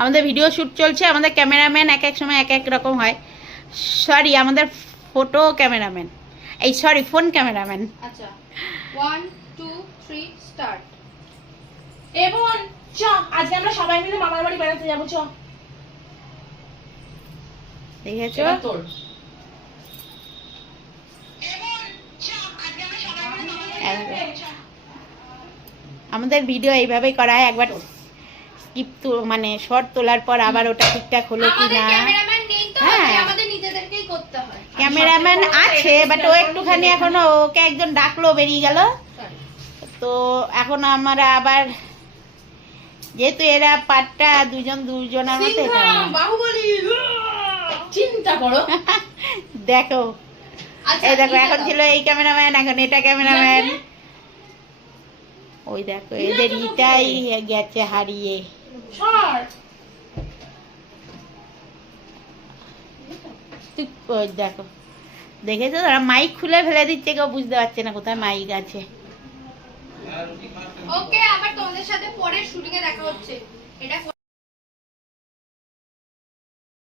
আমাদের video shoot চলছে, আমাদের ক্যামেরাম্যান এক এক সময় এক এক রকম হয়। সরি, আমাদের ফটো ক্যামেরাম্যান, এই সরি ফোন ক্যামেরাম্যান। আচ্ছা 1 2 3 স্টার্ট। এবং চ আজকে আমরা সবাই মিলে মামার বাড়ি বেড়াতে যাবো, চ। দেখেছো? আমাদের ভিডিও এইভাবেই করা হয়, একবার স্কিপ মানে শর্ট তোলার পর আবার ওটা ঠিকঠাক হলো কি আমাদের না। ক্যামেরাম্যান নেই তো, হ্যাঁ। আমাদের নিজেদেরকেই করতে হয়। ক্যামেরাম্যান আছে, বাট ও একটুখানি এখনো, ওকে একজন ডাকলো বেরিয়ে গেল, তো এখন আমরা আবার, যেহেতু এরা পার্টটা দুজনের মধ্যে, বাহুবলী চিন্তা করো। দেখো আচ্ছা এই দেখো, এখন ছিল এই ক্যামেরাম্যান, এখন এটা ক্যামেরাম্যান। ওই দেখো এদের ইটাই গেছে হারিয়ে। ওই দেখো, দেখেছো ওরা মাইক খুলে ফেলে দিচ্ছে, কেউ বুঝতে পারছে না কোথায় মাইক আছে। ওকে, আবার তোমাদের সাথে পরে শুটিং এ দেখা হচ্ছে। এটা